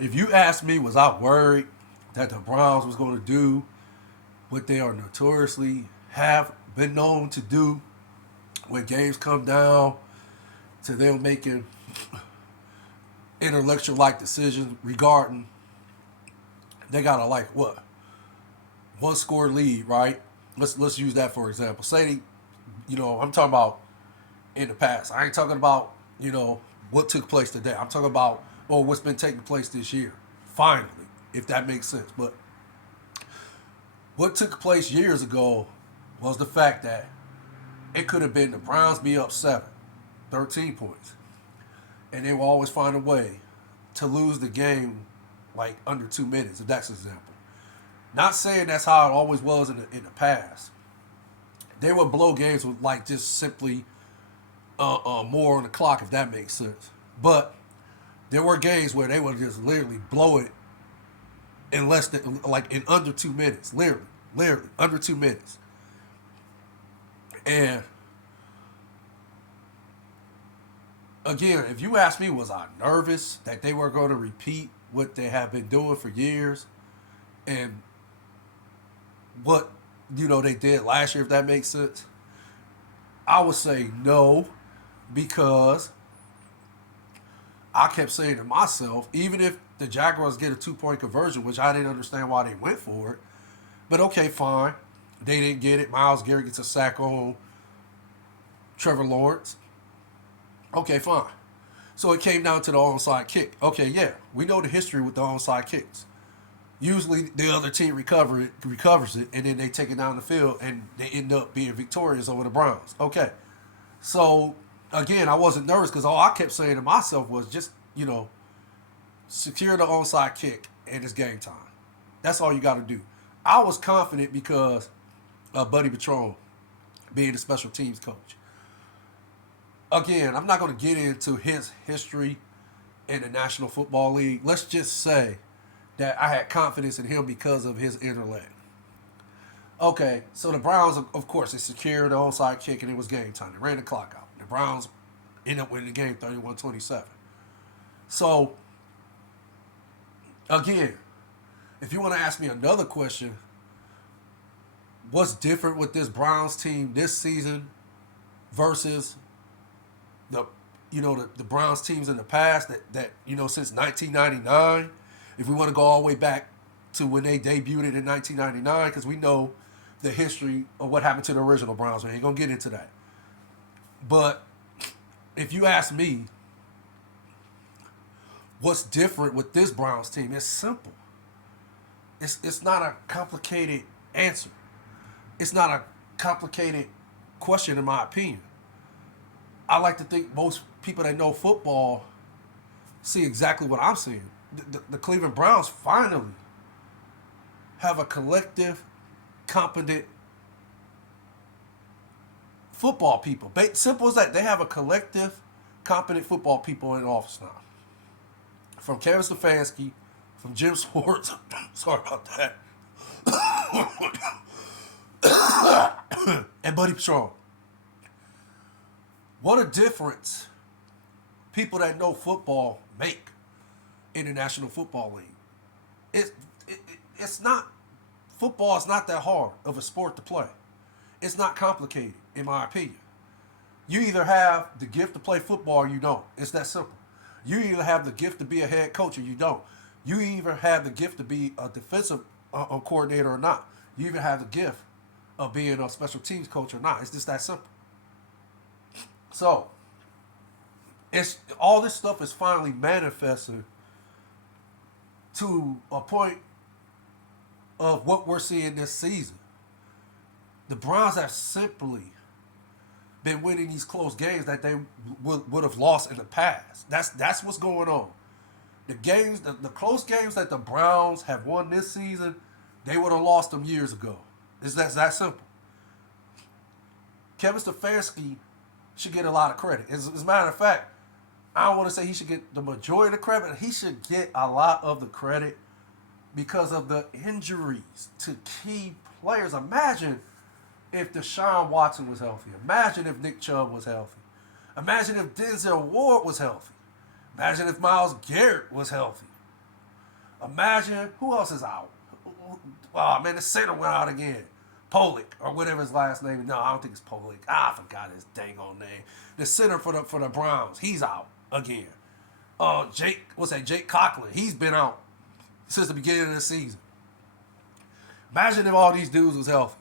If you ask me, was I worried that the Browns was going to do what they are notoriously have been known to do when games come down to them making intellectual like decisions regarding they got a like what one score lead, right? Let's use that for example. Say they, I'm talking about in the past. I ain't talking about what took place today. I'm talking about what's been taking place this year. Finally, if that makes sense. But what took place years ago was the fact that it could have been the Browns be up 13 points, and they will always find a way to lose the game like under 2 minutes, if that's an example. Not saying that's how it always was in the past. They would blow games with like just simply more on the clock, if that makes sense. But there were games where they would just literally blow it in less than like in under 2 minutes, literally under 2 minutes. And again, if you ask me, was I nervous that they were going to repeat what they have been doing for years, and what they did last year, if that makes sense? I would say no, because I kept saying to myself, even if the Jaguars get a 2 point conversion, which I didn't understand why they went for it, but okay, fine. They didn't get it. Myles Garrett gets a sack on Trevor Lawrence. Okay, fine. So it came down to the onside kick. Okay, yeah, we know the history with the onside kicks. Usually the other team recovers it, and then they take it down the field, and they end up being victorious over the Browns. Okay, so again, I wasn't nervous because all I kept saying to myself was just secure the onside kick, and it's game time. That's all you got to do. I was confident because of Buddy Patron being the special teams coach. Again, I'm not going to get into his history in the National Football League. Let's just say that I had confidence in him because of his intellect. Okay, so the Browns, of course, they secured the onside kick and it was game time. They ran the clock out. The Browns ended up winning the game 31-27. So, again, if you want to ask me another question, what's different with this Browns team this season versus the the Browns teams in the past that since 1999, if we want to go all the way back to when they debuted in 1999, because we know the history of what happened to the original Browns. We ain't gonna get into that. But if you ask me, what's different with this Browns team? It's simple. It's not a complicated answer. It's not a complicated question, in my opinion. I like to think most people that know football see exactly what I'm seeing. The Cleveland Browns finally have a collective, competent football people. Simple as that. They have a collective, competent football people in office now. From Kevin Stefanski, from Jim Schwartz. Sorry about that. And Buddy Patron. What a difference people that know football make in the National Football League. It's not, football is not that hard of a sport to play. It's not complicated, in my opinion. You either have the gift to play football or you don't. It's that simple. You either have the gift to be a head coach or you don't. You either have the gift to be a defensive coordinator or not. You either have the gift of being a special teams coach or not. It's just that simple. So, it's all this stuff is finally manifesting to a point of what we're seeing this season. The Browns have simply been winning these close games that they would have lost in the past. That's what's going on. The games, the close games that the Browns have won this season, they would have lost them years ago. It's that simple. Kevin Stefanski should get a lot of credit. As a matter of fact, I don't want to say he should get the majority of the credit, but he should get a lot of the credit because of the injuries to key players. Imagine if Deshaun Watson was healthy. Imagine if Nick Chubb was healthy. Imagine if Denzel Ward was healthy. Imagine if Myles Garrett was healthy. Imagine who else is out. Oh man, the center went out again. Pollock or whatever his last name. No, I don't think it's Pollock. I forgot his dang old name. The center for the Browns, he's out again. Jake Conklin, he's been out since the beginning of the season. Imagine if all these dudes was healthy.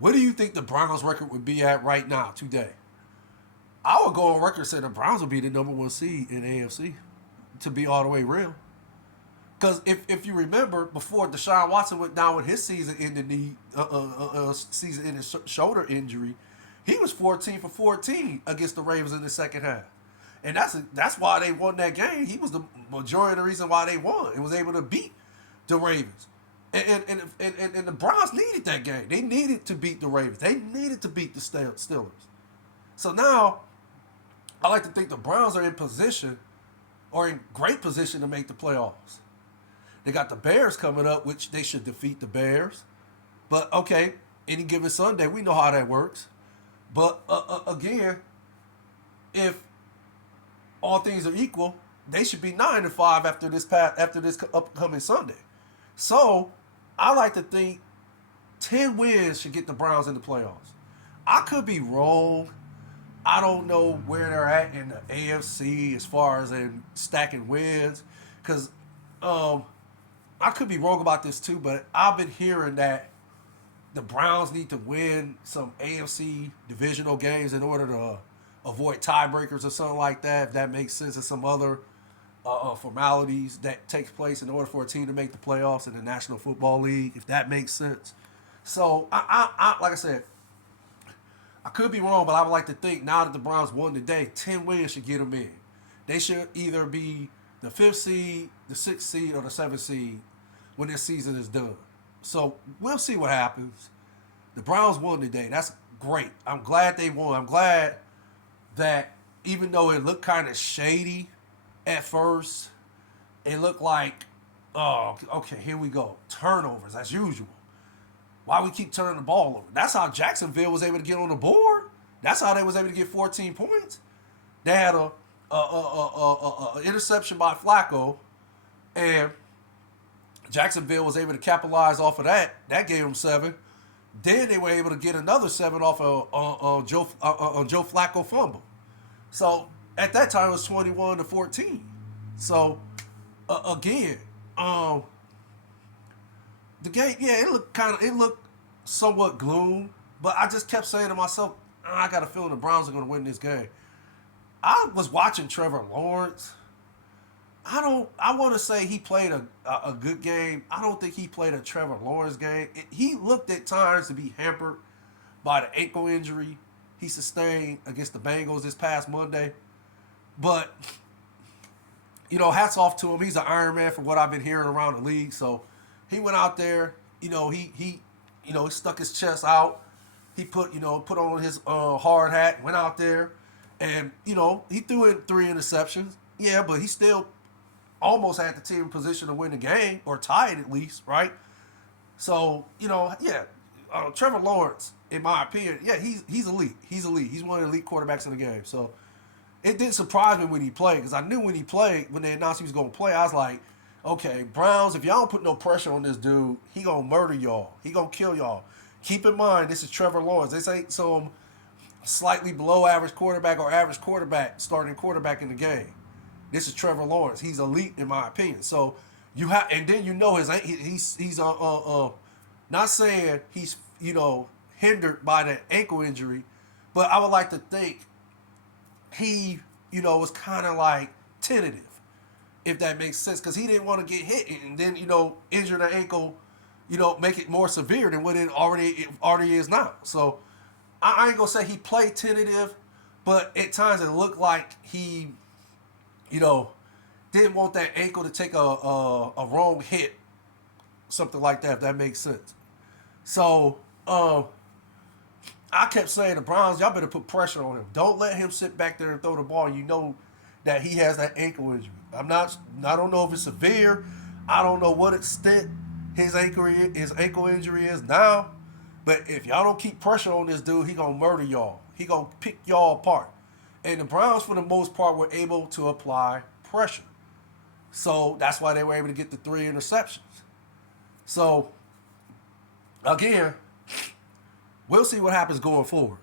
What do you think the Browns record would be at right now, today? I would go on record and say the Browns would be the number one seed in AFC, to be all the way real. Because if you remember, before Deshaun Watson went down with his season-ending shoulder injury, he was 14 for 14 against the Ravens in the second half, and that's why they won that game. He was the majority of the reason why they won and was able to beat the Ravens. And the Browns needed that game. They needed to beat the Ravens. They needed to beat the Steelers. So now, I like to think the Browns are in position, or in great position, to make the playoffs. They got the Bears coming up, which they should defeat the Bears. But, okay, any given Sunday, we know how that works. But, again, if all things are equal, they should be 9-5 after this upcoming Sunday. So, I like to think 10 wins should get the Browns in the playoffs. I could be wrong. I don't know where they're at in the AFC as far as in stacking wins. Because, I could be wrong about this too, but I've been hearing that the Browns need to win some AFC divisional games in order to avoid tiebreakers or something like that, if that makes sense, and some other formalities that takes place in order for a team to make the playoffs in the National Football League, if that makes sense. So, I like I said, I could be wrong, but I would like to think now that the Browns won today, 10 wins should get them in. They should either be the 5th seed, the 6th seed, or the 7th seed when this season is done. So we'll see what happens. The Browns won today. That's great. I'm glad they won. I'm glad that even though it looked kind of shady at first, it looked like, oh, okay, here we go. Turnovers as usual. Why we keep turning the ball over? That's how Jacksonville was able to get on the board. That's how they was able to get 14 points. They had a interception by Flacco, and Jacksonville was able to capitalize off of that. That gave them 7. Then they were able to get another 7 off of Joe Flacco fumble. So at that time it was 21-14. So again, the game, yeah, it looked somewhat gloom, but I just kept saying to myself, I got a feeling the Browns are going to win this game. I was watching Trevor Lawrence. I want to say he played a good game. I don't think he played a Trevor Lawrence game. He looked at times to be hampered by the ankle injury he sustained against the Bengals this past Monday. But, hats off to him. He's an Iron Man from what I've been hearing around the league. So he went out there, he stuck his chest out. He put on his hard hat, went out there, and, he threw in 3 interceptions. Yeah, but he still almost had the team in position to win the game, or tie it at least, right? So, Trevor Lawrence, in my opinion, yeah, he's elite. He's elite. He's one of the elite quarterbacks in the game. So it didn't surprise me when he played, because I knew when he played, when they announced he was going to play, I was like, okay, Browns, if y'all don't put no pressure on this dude, he going to murder y'all. He going to kill y'all. Keep in mind, this is Trevor Lawrence. This ain't some slightly below average quarterback or average quarterback, starting quarterback in the game. This is Trevor Lawrence. He's elite in my opinion. So you have, and then he's not saying he's hindered by the ankle injury, but I would like to think he was kind of like tentative, if that makes sense, because he didn't want to get hit and then injure the ankle, make it more severe than what it already is now. So I ain't gonna say he played tentative, but at times it looked like he didn't want that ankle to take a wrong hit, something like that, if that makes sense. So, I kept saying the Browns, y'all better put pressure on him. Don't let him sit back there and throw the ball. You know that he has that ankle injury. I don't know if it's severe. I don't know what extent his ankle injury is now. But if y'all don't keep pressure on this dude, he gonna murder y'all. He gonna pick y'all apart. And the Browns, for the most part, were able to apply pressure. So that's why they were able to get the 3 interceptions. So again, we'll see what happens going forward.